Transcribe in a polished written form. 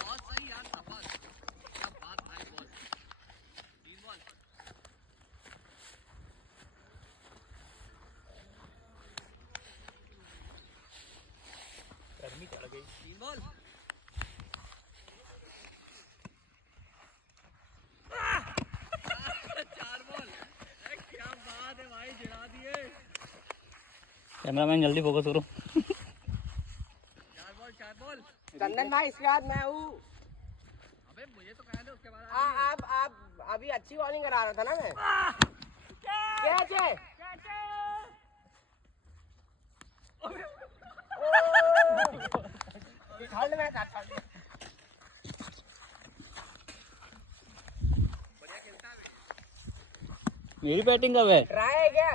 बहुत सही यार, शाबाश, क्या बात भाई, बॉल 3 बॉल। गर्मी चढ़ गई। 3 बॉल। कैमरामैन जल्दी फोकस करो। 4 बॉल। चंदन भाई इसके बाद मैं हूँ। अबे मुझे तो कहने दो, उसके बाद आप अभी अच्छी बॉलिंग करा रहा था ना मैं। कैच है। थर्ड में था, थर्ड में। बढ़िया खेलता है। मेरी बैटिंग कब है? ट्राई है क्या?